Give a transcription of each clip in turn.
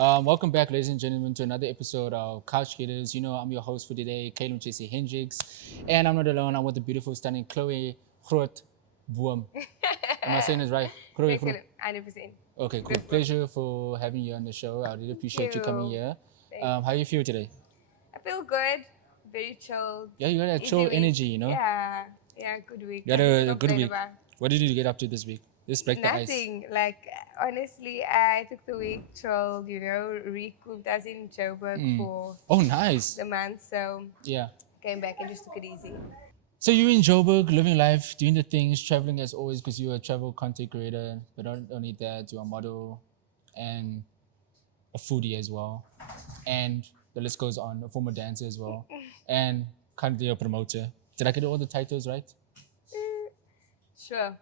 Welcome back, ladies and gentlemen, to another episode of Couch Gators. I'm your host for today, Caleb Jesse Hendricks, and I'm not alone. I'm with the beautiful, stunning Chloe Grootboom. Am I saying this right? Chloe Thanks, Groot. Caleb. 100%. Okay, cool. Good one. Pleasure for having you on the show. I really Thank appreciate you coming you. here. Thanks. How you feel today? I feel good. Very chilled. Yeah, you got that Easy chill week. energy. Yeah. Yeah, good week. You got Nothing to a good complain week. about. What did you get up to this week? Just break the ice. Nothing. Like, honestly, I took the week chilled, recouped as in Joburg for Oh, nice. the month. So, Yeah. came back and just took it easy. So you in Joburg, living life, doing the things, traveling as always, because you're a travel content creator. But not only that, you're a model and a foodie as well, and the list goes on. A former dancer as well, and currently a promoter. Did I get all the titles right? Sure.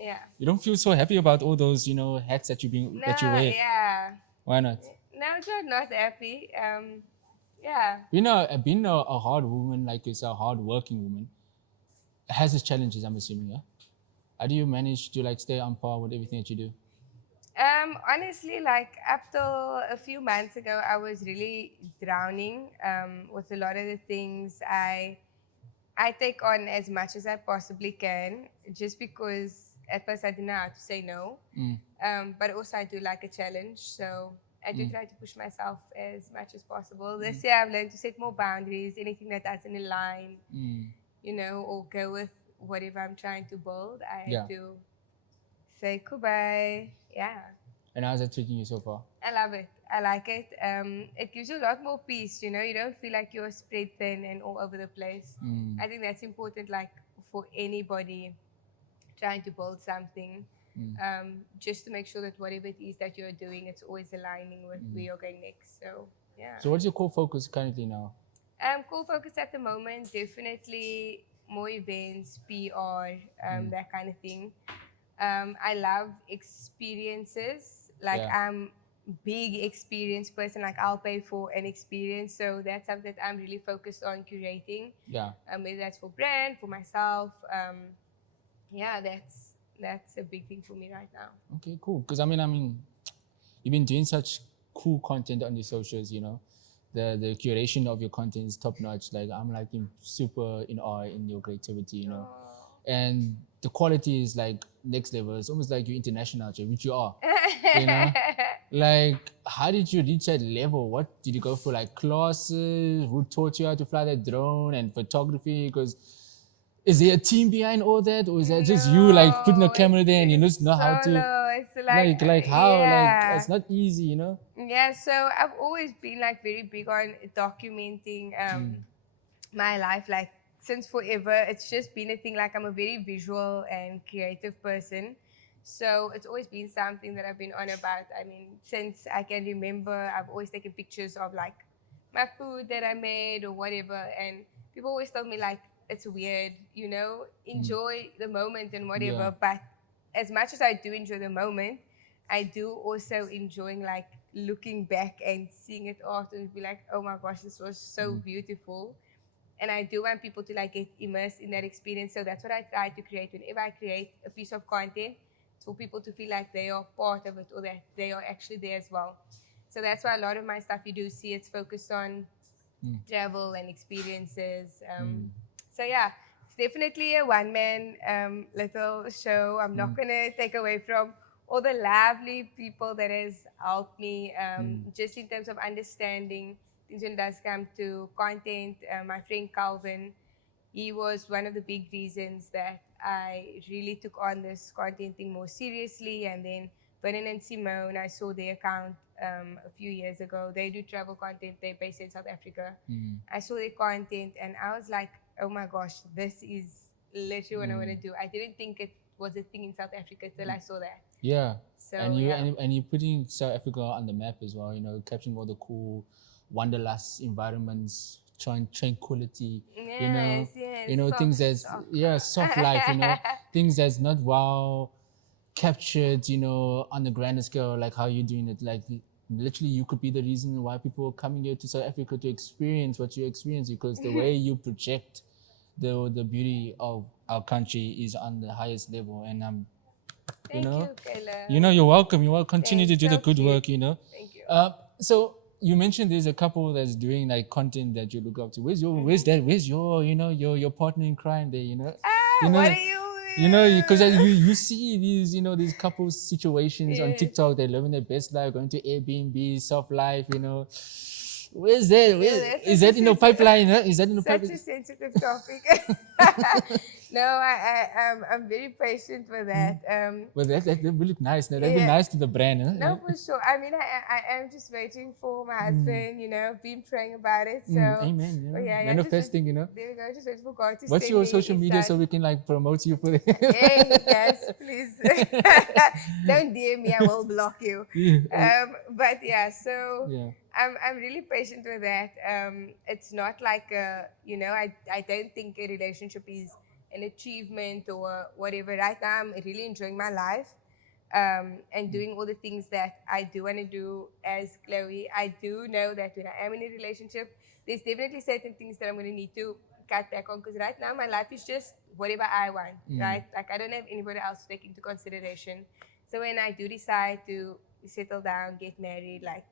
Yeah. You don't feel so happy about all those, hats that No, that you wear. yeah. Why not? No, I'm not happy. Yeah. Being a hard woman like yourself, a hard working woman, has its challenges. I'm assuming, yeah. How do you manage to stay on par with everything that you do? Honestly, like up till a few months ago, I was really drowning with a lot of the things I take on as much as I possibly can, just because at first I didn't know how to say no. But also I do like a challenge, so I do try to push myself as much as possible. This year I've learned to set more boundaries, anything that doesn't align, or go with whatever I'm trying to build. I Yeah. have to say goodbye. Yeah. And how's that treating you so far? I love it. I like it. It gives you a lot more peace. You don't feel like you're spread thin and all over the place. I think that's important, like for anybody trying to build something, just to make sure that whatever it is that you're doing, it's always aligning with where you're going next. So yeah. So what's your core focus currently now? Cool focus at the moment, definitely more events, PR, that kind of thing. I love experiences. Like Yeah. I'm big experience person. Like I'll pay for an experience. So that's something that I'm really focused on curating. Yeah. Whether that's for brand, for myself. Yeah, that's a big thing for me right now. Okay, cool. Because I mean, you've been doing such cool content on the socials. The curation of your content is top notch. Like I'm super in awe in your creativity. And the quality is like next level. It's almost like you're international, which you are. Like, how did you reach that level? What did you go for? Like classes? Who taught you how to fly that drone and photography? Because is there a team behind all that, or is that just you like putting a camera there and you just know how to? It's like How yeah. it's not easy. Yeah, so I've always been like very big on documenting my life, like since forever. It's just been a thing. Like I'm a very visual and creative person, so it's always been something that I've been on about. I mean, since I can remember, I've always taken pictures of like my food that I made or whatever, and people always tell me like it's weird, enjoy the moment and whatever. Yeah. But as much as I do enjoy the moment, I do also enjoying like looking back and seeing it after and be like, oh my gosh, this was so beautiful. And I do want people to like get immersed in that experience. So that's what I try to create. Whenever I create a piece of content, it's for people to feel like they are part of it or that they are actually there as well. So that's why a lot of my stuff you do see it's focused on travel and experiences. So yeah, it's definitely a one-man little show. I'm not gonna take away from all the lovely people that has helped me, just in terms of understanding things when it does come to content. My friend Calvin, he was one of the big reasons that I really took on this content thing more seriously. And then Vernon and Simone, I saw their account a few years ago. They do travel content. They're based in South Africa. I saw their content and I was like, oh my gosh, this is literally what I want to do. I didn't think it was a thing in South Africa till I saw that. Yeah. So, and you yeah. and you're putting South Africa on the map as well. Capturing all the cool, wanderlust environments, tranquility. Yes, soft, Things that's soft life. Things that's not captured. On the grander scale, like how you're doing it. Like literally, you could be the reason why people are coming here to South Africa to experience what you experience, because the way you project the beauty of our country is on the highest level. And Thank you, Kayla. you're welcome. You will continue to Thanks, do the so good cute. work. Thank you. So you mentioned there's a couple that's doing like content that you look up to. Where's your your partner in crime there? You What know, are you? because you see these these couple situations on Yes. TikTok. They're living their best life, going to Airbnb, soft life. Where's that? Yeah, that's Is such that a in the sensitive, pipeline? Huh? Is that in the such pipeline? a sensitive topic. No, I'm very patient with that. But that will look nice. Now that'd be Yeah. nice to the brand. Huh? No, for sure. I mean, I am just waiting for my husband. Been praying about it. So, Amen. oh yeah, just Manifesting. there we go. Just wait for God to What's send your me social his media so son. we can like promote you for Hey guys, please don't DM me. I will block you. Yeah. But yeah, so Yeah. I'm really patient with that. It's not like I don't think a relationship is an achievement or whatever. Right now, I'm really enjoying my life. And doing all the things that I do want to do as Chloe. I do know that when I am in a relationship, there's definitely certain things that I'm going to need to cut back on because right now my life is just whatever I want, right? Like I don't have anybody else to take into consideration. So when I do decide to settle down, get married, like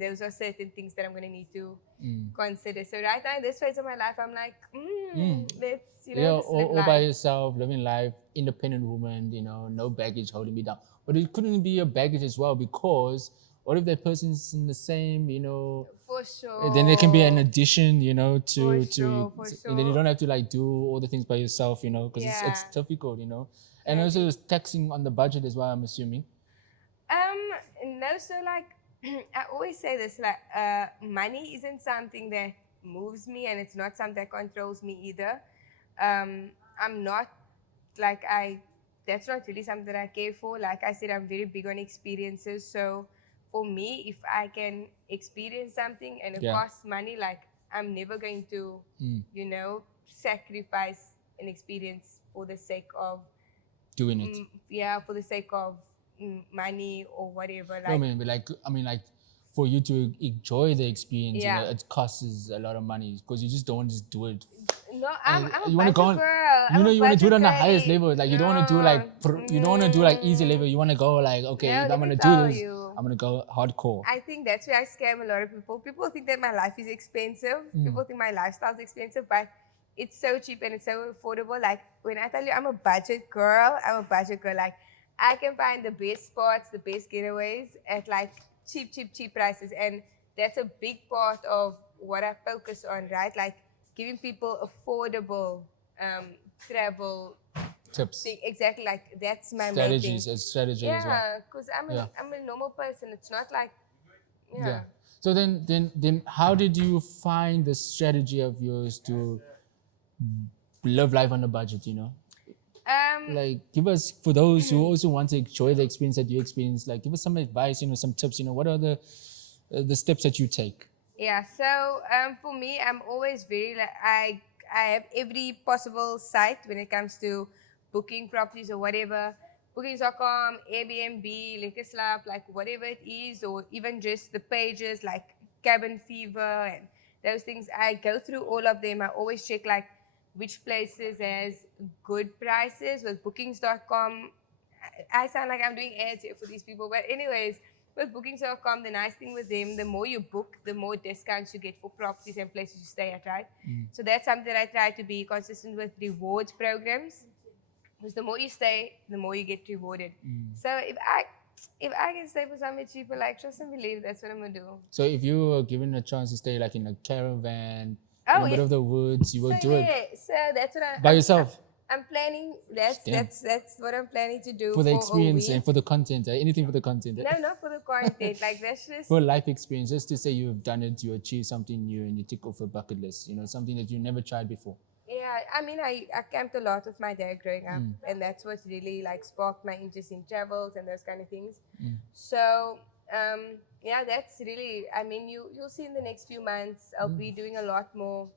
those are certain things that I'm going to need to consider. So right now in this phase of my life, I'm like, let's Yeah, just live all by life. yourself, living life, independent woman, no baggage holding me down. But it couldn't be a baggage as well because what if that person's in the same, For then there can be an sure. addition, For to sure, for and then you sure. don't have to like do all the things by yourself, because it's Yeah. difficult, I and also agree. it's taxing on the budget as well, I'm assuming. No, so like I always say this, like money isn't something that moves me and it's not something that controls me either. I'm not like that's not really something that I care for. Like I said, I'm very big on experiences. So for me, if I can experience something and it Yeah. costs money, like I'm never going to, sacrifice an experience for the sake of Doing it. yeah, for the sake of money or whatever. No, Like, I mean, like, for you to enjoy the experience, yeah. it costs a lot of money because you just don't want to just do it. No, I'm a You want to budget go on, girl. I'm a you want to do it budget on the highest girlie. level. Like you don't want to do No, you don't want to do like easy level. You want to go like, no, okay, if let I'm me gonna do tell this, you. I'm gonna go hardcore. I think that's where I scam a lot of people. People think that my life is expensive. People think my lifestyle is expensive, but it's so cheap and it's so affordable. Like when I tell you I'm a budget girl, I'm a budget girl. Like I can find the best spots, the best getaways at like cheap prices. And that's a big part of what I focus on, right? Like giving people affordable travel Tips, thing. Exactly, like that's my main thing. strategy as well. Yeah, because Yeah. I'm a normal person. It's not like Yeah. So then how did you find the strategy of yours to live life on a budget? Like give us, for those who also want to enjoy the experience that you experience, like give us some advice, some tips. What are the steps that you take? Yeah, so for me, I'm always very like I have every possible site when it comes to booking properties or whatever. Bookings.com, Airbnb, Liquor Slap, like whatever it is, or even just the pages like Cabin Fever and those things. I go through all of them. I always check like which places has good prices with Bookings.com. I sound like I'm doing ads here for these people, but anyways, with bookings.com, the nice thing with them, the more you book, the more discounts you get for properties and places you stay at, right? So that's something that I try to be consistent with rewards programs. Because the more you stay, the more you get rewarded. So if I can stay for somewhere cheaper, like trust and believe, that's what I'm gonna do. So if you were given a chance to stay like in a caravan in Oh the middle yeah. of the woods, you So would do it yeah, so that's what by yourself I'm planning. That's Damn. that's what I'm planning to do for the for a experience week. and for the content, anything for the content. No, not for the content. Like that's just For life experience, just to say you've done it, you achieved something new, and you tick off a bucket list. Something that you never tried before. yeah. I mean, I camped a lot with my dad growing up, and that's what really like sparked my interest in travels and those kind of things. So yeah, that's really. I mean, you'll see in the next few months, I'll be doing a lot more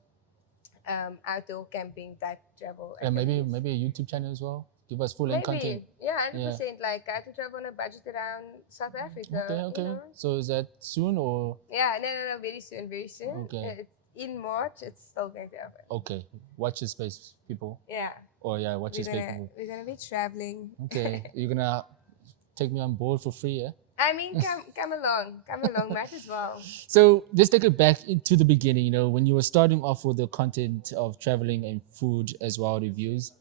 outdoor camping type travel. And maybe activities. maybe a YouTube channel as well. Give us full end content. Maybe, yeah, 100%. Like I have to travel on a budget around South Africa. Okay. So is that soon or Yeah, no, very soon, very soon. Okay. In March, it's still going to happen. okay? Watch your space, people. Yeah, Or yeah, watch your space, people. we're gonna be traveling. Okay, you're gonna take me on board for free, yeah? I mean, come along, might as well. So let's take it back into the beginning. When you were starting off with the content of traveling and food as well reviews,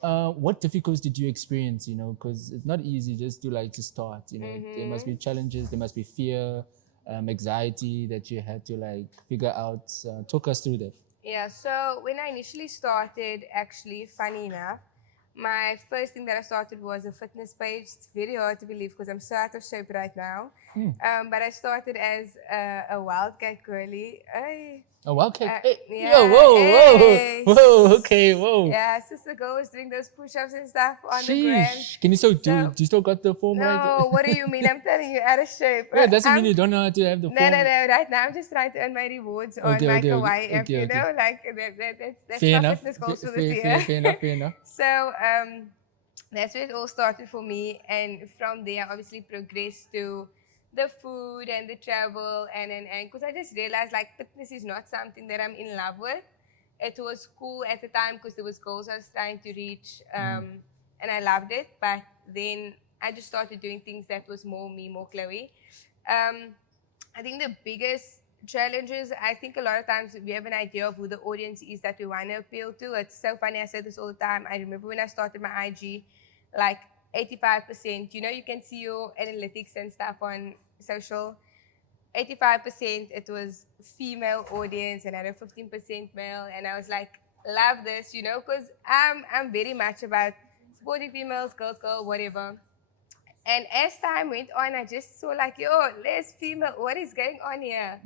what difficulties did you experience? Because it's not easy just to like to start. There must be challenges, there must be fear, anxiety that you had to like figure out. Talk us through that. Yeah, so when I initially started, actually, funny enough, my first thing that I started was a fitness page. It's very hard to believe because I'm so out of shape right now. But I started as a wildcat girly. Ay, Oh, wow, okay. Hey, yo, yeah, whoa, hey. whoa, okay, whoa. Yeah, sister girl was doing those push-ups and stuff on the gram. Sheesh. Can you still do? So, Do you still got the form right? no, what do you mean? I'm telling you, out of shape. Yeah, doesn't mean I'm you don't know how to have the No, no, form. no. Right now, I'm just trying to earn my rewards on Okay, my okay, okay, Kawaii app. okay, You okay. know, like that's Fair my enough. fitness goals for Fair, this fair, year. fair enough. Fair enough. So that's where it all started for me, and from there, I obviously progressed to the food and the travel, and because I just realized like fitness is not something that I'm in love with. It was cool at the time because there was goals I was trying to reach, and I loved it. But then I just started doing things that was more me, more Chloe. Um, I think the biggest challenges, I think a lot of times we have an idea of who the audience is that we want to appeal to. It's so funny, I say this all the time. I remember when I started my IG, like 85%, you can see your analytics and stuff on social. 85% it was female audience and I had a 15% male. And I was like, love this, because I'm very much about supporting females, girls, whatever. And as time went on, I just saw like, yo, less female. What is going on here?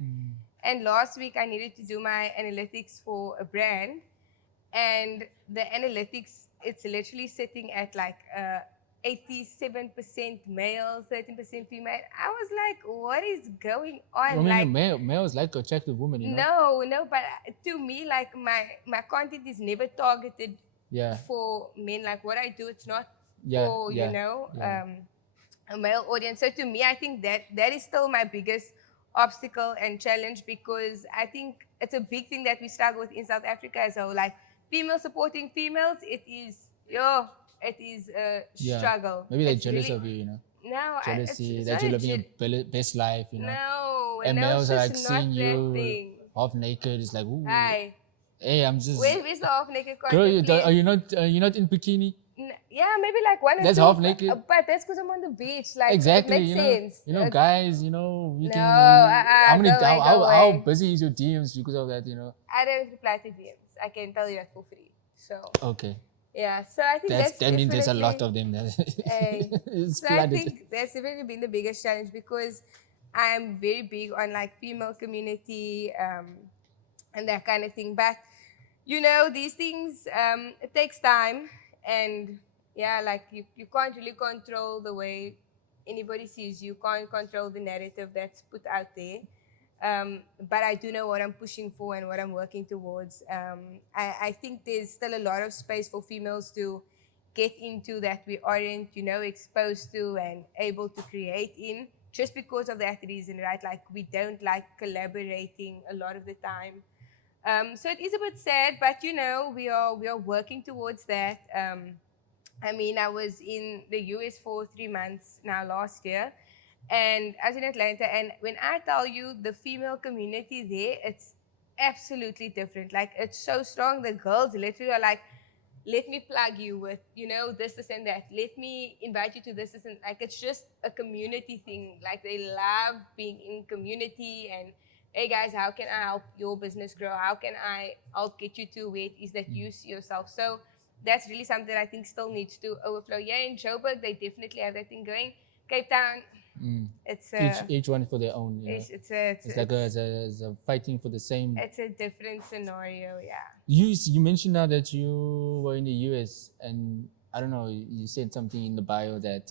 And last week, I needed to do my analytics for a brand, and the analytics, it's literally sitting at like 87% male, 13% female. I was like, what is going I on? mean, Like, males like attractive women. no, but to me, like my content is never targeted Yeah, for men. Like what I do, it's not yeah, for yeah, yeah. a male audience. So to me, I think that is still my biggest obstacle and challenge because I think it's a big thing that we struggle with in South Africa as well. Like female supporting females, it is a Yeah. struggle. Maybe they're It's jealous really of you. no, Jealousy it's that not you're a living your best life. And no, males it's are just like not seeing that you thing. half naked. It's like, ooh, Hi, hey, I'm just where's the half naked girl. content, Are please? you not in bikini? Yeah, maybe like one or That's two, half naked. but that's because I'm on the beach. Like it Exactly. makes sense. Guys. We No, can. How many? go How away. busy is your DMs because of that? I don't reply to DMs. I can tell you that for free. So Okay. yeah, so I think that's That means there's a lot definitely of them that a. it's So I flooded. think that's definitely been the biggest challenge because I'm very big on like female community and that kind of thing. But these things it takes time and yeah, like you can't really control the way anybody sees you. Can't control the narrative that's put out there. But I do know what I'm pushing for and what I'm working towards. I think there's still a lot of space for females to get into that we aren't, exposed to and able to create in just because of that reason, right? Like we don't like collaborating a lot of the time. So it is a bit sad, but we are working towards that. I mean, I was in the US for 3 months now last year, and I was in Atlanta. And when I tell you the female community there, it's absolutely different. Like it's so strong. The girls literally are like, let me plug you with, this and that. Let me invite you to this and like it's just a community thing. Like they love being in community and hey guys, how can I help your business grow? How can I help get you to where it is that you see yourself? So that's really something that I think still needs to overflow. Yeah, in Joburg they definitely have that thing going. Cape Town, it's Each one for their own. It's like a fighting for the same. it's a different scenario. Yeah. You mentioned now that you were in the US and I don't know, you said something in the bio that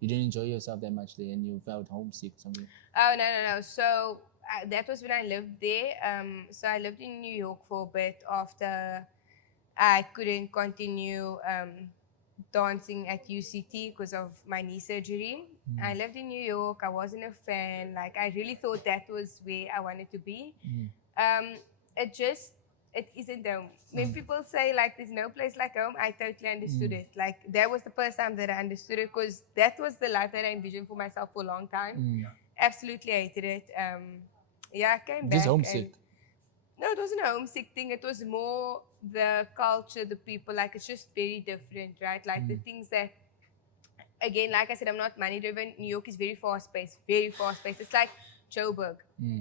you didn't enjoy yourself that much there and you felt homesick or something. Oh no. So that was when I lived there. So I lived in New York for a bit after I couldn't continue dancing at UCT because of my knee surgery. I lived in New York. I wasn't a fan. Like I really thought that was where I wanted to be. Um, it it isn't home. When people say like there's no place like home, I totally understood it. Like that was the first time that I understood it because that was the life that I envisioned for myself for a long time. Absolutely hated it. Yeah, I came Just back and homesick. no, it wasn't a homesick thing. It was more the culture, the people. Like it's just very different, right? Like the things that, again, like I said, I'm not money driven. New York is very fast paced, very fast paced. It's like Joburg.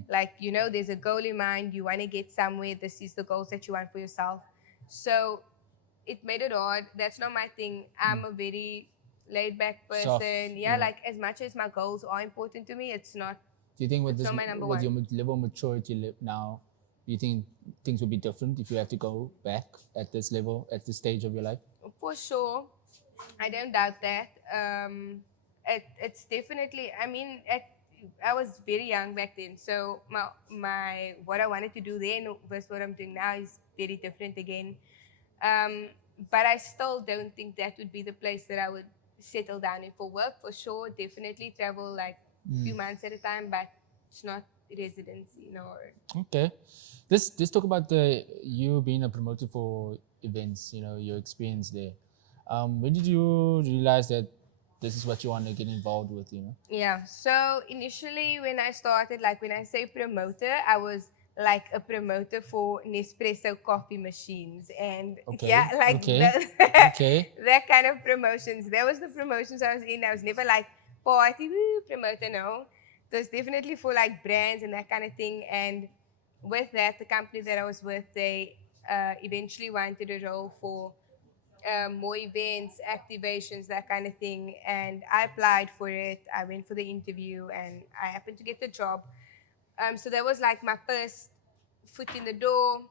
Like, you know, there's a goal in mind. You want to get somewhere. This is the goals that you want for yourself. So it made it hard. That's not my thing. I'm a very laid back Soft, person. Yeah, yeah. like as much as my goals are important to me, Do you think with it's this, not my number with your one. level of maturity now, do you think things will be different if you have to go back at this level, at this stage of your life? For sure. I don't doubt that. It's definitely. I mean, I was very young back then, so my what I wanted to do then versus what I'm doing now is very different again. Um, but I still don't think that would be the place that I would settle down in for work. For sure, definitely travel like a few months at a time, but it's not residency, no. Okay, let's talk about the you being a promoter for events. You know your experience there. When did you realize that this is what you want to get involved with? You know. Yeah. So initially, when I started, like when I say promoter, I was like a promoter for Nespresso coffee machines, and Okay. yeah, like Okay. Okay. that kind of promotions. That was the promotions I was in. I was never like party woo, promoter. No, it was definitely for like brands and that kind of thing. And with that, the company that I was with, they eventually wanted a role for more events, activations, that kind of thing. And I applied for it. I went for the interview, and I happened to get the job. So that was like my first foot in the door.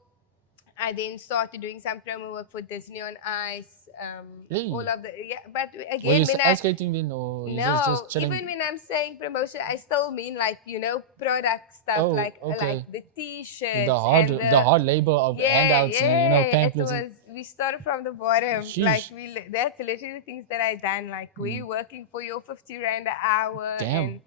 I then started doing some promo work for Disney on Ice. All Hey, of the yeah, but were you again, when I ice skating then, or you no, just chilling? even when I'm saying promotion, I still mean like product stuff, Oh, okay. like the The T-shirts hard and the the hard labor of yeah, handouts and yeah. It pamphlets and was we started from the bottom. Like sheesh. that's literally the things that I done. Like we working for your 50 rand an hour, Damn. and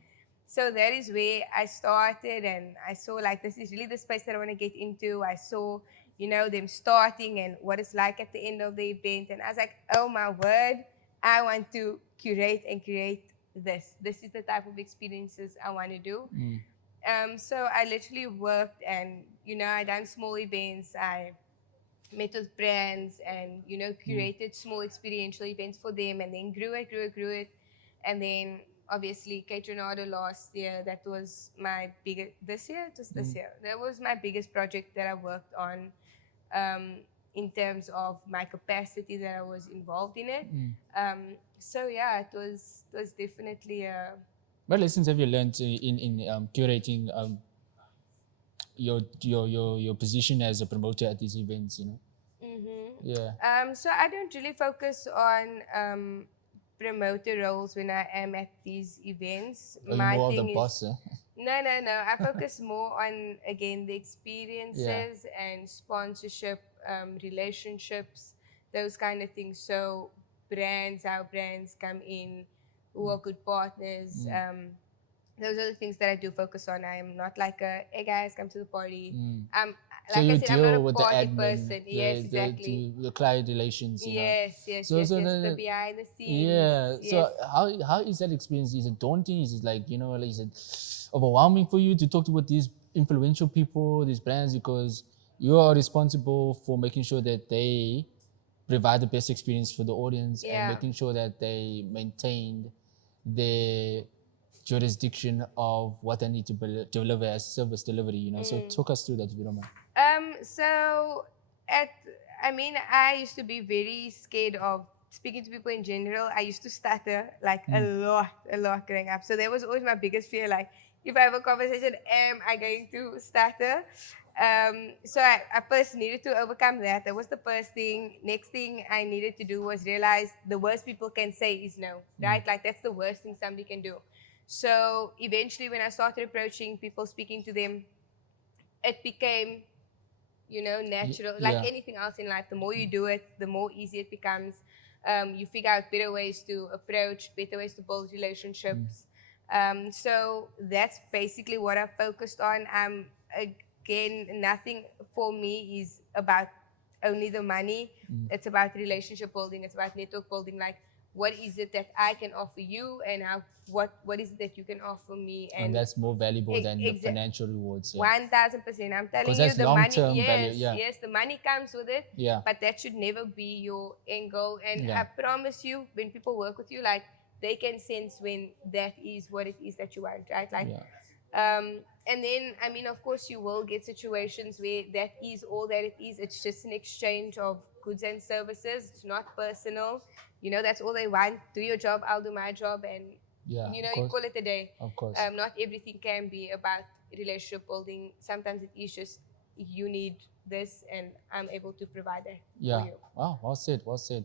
so that is where I started, and I saw like this is really the space that I want to get into. I saw them starting and what it's like at the end of the event, and I was like, oh my word, I want to curate and create this. This is the type of experiences I want to do. So I literally worked and, I done small events. I met with brands and, curated small experiential events for them and then grew it. And then obviously Catronado last year, that was my biggest, this year? It was this year. That was my biggest project that I worked on um, in terms of my capacity that I was involved in it. So yeah, it was definitely a What lessons have you learned in curating your position as a promoter at these events? You know. Yeah. So I don't really focus on promoter roles when I am at these events. Are you My more of the thing is boss? no. I focus more on again the Yeah. experiences and sponsorship, relationships, those kind of things. So brands, how brands come in, who are good partners. Those are the things that I do focus on. I am not like a hey guys, come to the party. So Like I you said, I'm not a deal with the party admin, person. Yes, exactly. the client relations, you know. Yes, yes, So yes, so yes. The the behind the scenes. yeah. Yes. So how is that experience? Is it daunting? Is it like like, is it overwhelming for you to talk to with these influential people, these brands, because you are responsible for making sure that they provide the best experience for the audience and Yeah. making sure that they maintain their jurisdiction of what they need to deliver as service delivery. You know. So talk us through that if you don't mind. So at I mean, I used to be very scared of speaking to people in general. I used to stutter like a lot growing up. So that was always my biggest fear. Like if I have a conversation, am I going to stutter? So I first needed to overcome that. That was the first thing. Next thing I needed to do was realize the worst people can say is no, right? Like that's the worst thing somebody can do. So eventually, when I started approaching people, speaking to them, it became natural. Like Yeah. anything else in life, the more you do it, the more easy it becomes. You figure out better ways to approach, better ways to build relationships. So that's basically what I've focused on. I'm again, nothing for me is about only the money. It's about relationship building. It's about network building. Like, what is it that I can offer you, and what is it that you can offer me, And and that's more valuable than the exact. financial rewards. Yeah. 1000%. I'm Because telling you, that's the long money, term value. yes, Yeah. yes, the money comes with it, Yeah. but that should never be your end goal. And Yeah. I promise you, when people work with you, like, they can sense when that is what it is that you want, right? Like, Yeah. and then, I mean, of course, you will get situations where that is all that it is. It's just an exchange of goods and services. It's not personal. You know, that's all they want. Do your job, I'll do my job, and Yeah. you know, Of you course. call it a day. Of course. Not everything can be about relationship building. Sometimes it is just you need this, and I'm able to provide that for Yeah. you. Wow. Well said. Well said.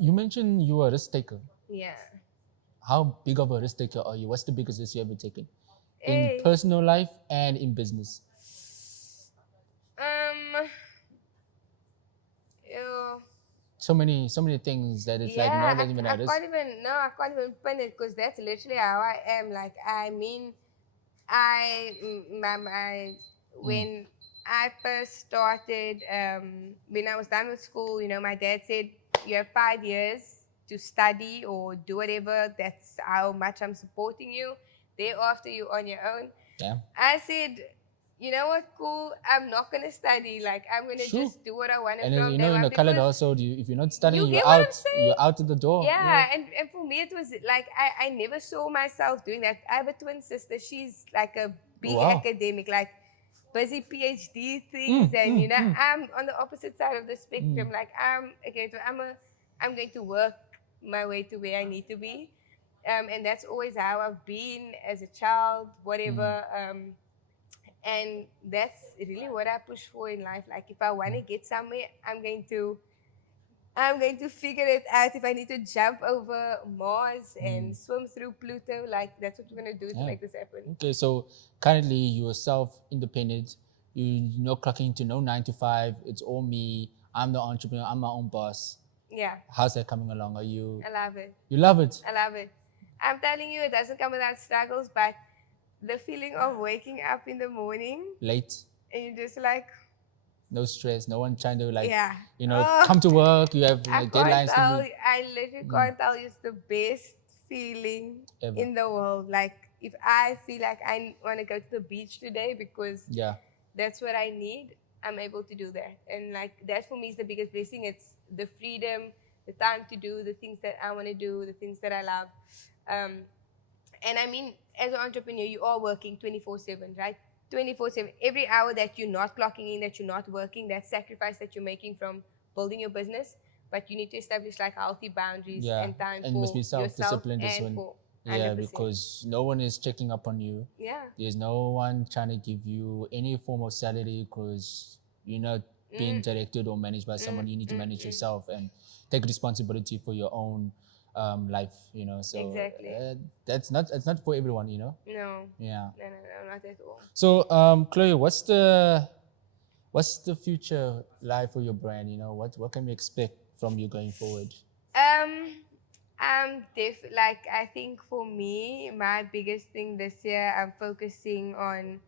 You mentioned you are a risk taker. Yeah. How big of a risk taker are you? What's the biggest risk you ever taken in Hey. personal life and in business? Um. Ew. So many things that it's like Yeah, not even I a risk. can't even, no, I can't even pin it, because that's literally how I am. Like, I mean, I, when I first started, when I was done with school, you know, my dad said, you have 5 years to study or do whatever. That's how much I'm supporting you. Thereafter, you're on your own. Yeah. I said, you know what, cool, I'm not going to study. Like, I'm going to Sure. just do what I wanted And from you day know, in one, the colored because household, if you're not studying, you get what I'm saying? you're out of the door. Yeah, and for me it was like I never saw myself doing that. I have a twin sister. She's like a big Wow. academic, like busy PhD things, and you know, I'm on the opposite side of the spectrum. Like, I'm going to work my way to where I need to be, and that's always how I've been as a child, whatever. And that's really what I push for in life. Like, if I want to get somewhere, I'm going to figure it out. If I need to jump over Mars and swim through Pluto, like, that's what we're going to do to Yeah. make this happen. Okay, so currently you're self-independent. You're not clocking to no 9 to 5. It's all me. I'm the entrepreneur. I'm my own boss. Yeah, How's that coming along? Are you? I love it. You love it. I love it. I'm telling you, it doesn't come without struggles, but the feeling of waking up in the morning Late, and you're just like, no stress. No one trying to like, yeah. come to work. You have I can't deadlines tell, to meet. I literally can't tell you, it's the best feeling Ever. in the world. Like, if I feel like I want to go to the beach today because Yeah. that's what I need, I'm able to do that. And like, that for me is the biggest blessing. It's the freedom, the time to do the things that I want to do, the things that I love. And I mean, as an entrepreneur, you are working 24/7, right? 24/7. Every hour that you're not clocking in, that you're not working, that sacrifice that you're making from building your business. But you need to establish like healthy boundaries Yeah. and time And for you must be yourself self-disciplined as and well. for Yeah, 100%. because no one is checking up on you. Yeah. There's no one trying to give you any form of salary because you're not being directed or managed by someone. You need to manage yourself and take responsibility for your own life. So Exactly. it's not for everyone. No. Yeah. No, not at all. So Chloe, what's the future like for your brand? What can we expect from you going forward? Like, I think for me, my biggest thing this year, I'm focusing on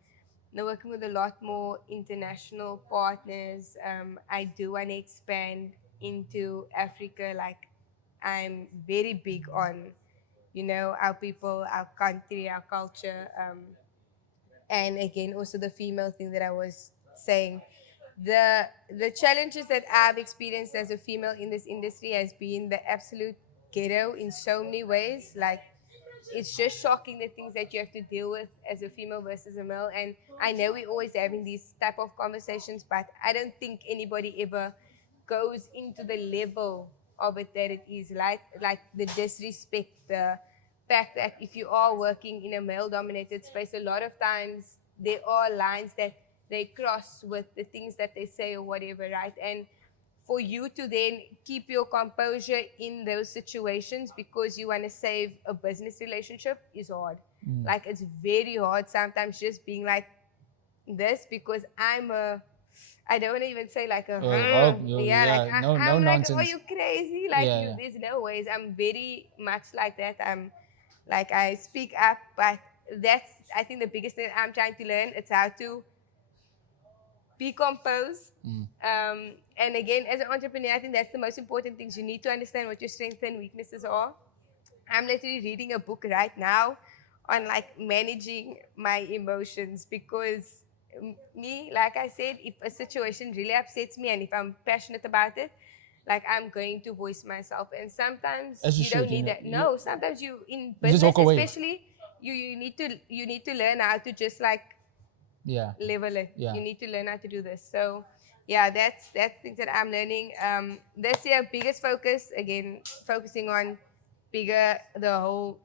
working with a lot more international partners. I do want to expand into Africa. Like, I'm very big on, our people, our country, our culture. And again, also the female thing that I was saying. The challenges that I've experienced as a female in this industry has been the absolute ghetto in so many ways. Like, it's just shocking the things that you have to deal with as a female versus a male. And I know we're always having these type of conversations, but I don't think anybody ever goes into the level of it that it is, like the disrespect, the fact that if you are working in a male dominated space, a lot of times there are lines that they cross with the things that they say or whatever, right? And for you to then keep your composure in those situations because you want to save a business relationship is hard. Like, it's very hard sometimes just being like this, because I don't want to even say like like no I'm like, are nonsense. you crazy? Like, Yeah. there's no ways. I'm very much like that. I'm like, I speak up, but that's, I think, the biggest thing I'm trying to learn. It's how to compose. And again, as an entrepreneur, I think that's the most important things. You need to understand what your strengths and weaknesses are. I'm literally reading a book right now on like managing my emotions because me, like I said, if a situation really upsets me and if I'm passionate about it, like I'm going to voice myself. And sometimes As you you don't should, you need know. that. No, sometimes you in You just business walk away. especially, you need to learn how to just like Yeah. level it. Yeah. You need to learn how to do this. So yeah, that's things that I'm learning. This year, biggest focus again, focusing on bigger the whole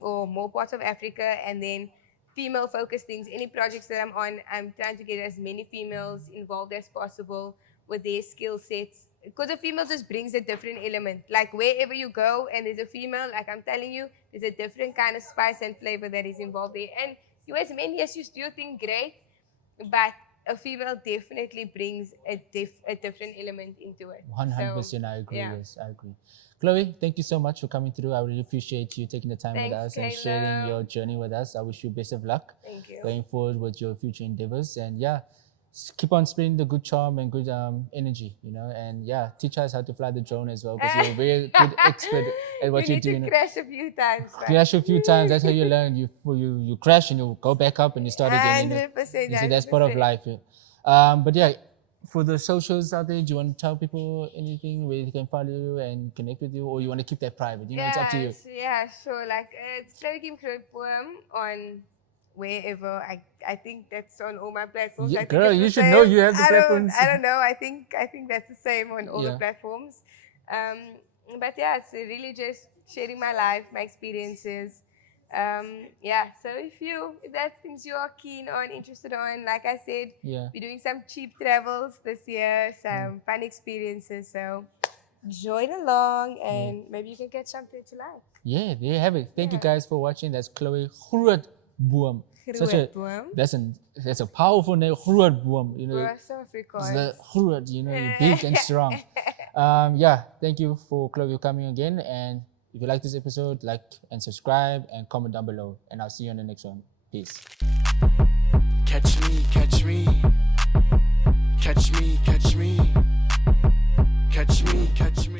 or more parts of Africa, and then female focused things. Any projects that I'm on, I'm trying to get as many females involved as possible with their skill sets. Because a female just brings a different element. Like wherever you go and there's a female, like I'm telling you, there's a different kind of spice and flavor that is involved there. And you as men, yes, you do your thing great, but a female definitely brings a different element into it. 100%, I agree. yeah. Yes, I agree. Chloe, thank you so much for coming through. I really appreciate you taking the time with Thanks, us and sharing Caleb. your journey with us. I wish you best of luck Thank you. going forward with your future endeavors. And yeah, keep on spreading the good charm and good energy, you know. And yeah, teach us how to fly the drone as well because you're a very good expert at what you you need do. to crash a few times. Right? Crash a few times. That's how you learn. You crash and you go back up and you start again. You know? 100%. You see, that's part of 100%. life. Yeah. But yeah, for the socials out there, do you want to tell people anything where they can follow you and connect with you, or you want to keep that private? You know, it's up to you. Yeah, sure. Like it's Chloe Kim Grootboom on wherever. I think that's on all my platforms. Yeah, I think girl, it's the you should same. know you have the platforms. I don't know. I think that's the same on all Yeah. the platforms. But yeah, it's really just sharing my life, my experiences. Yeah. So if that's things you are keen on, interested on, like I said, Yeah. we're doing some cheap travels this year, some fun experiences. So join along and maybe you can get something that you like. Yeah, there you have it. Thank you guys for watching. That's Chloe Grootboom. Grootboom. That's a powerful name, Grootboom. You know, We're so it's the Afrikaans. Groot, you know, you're big and strong. Yeah, thank you for Chloe coming again. And if you like this episode, like and subscribe and comment down below. And I'll see you on the next one. Peace. Catch me, catch me. Catch me, catch me. Catch me, catch me.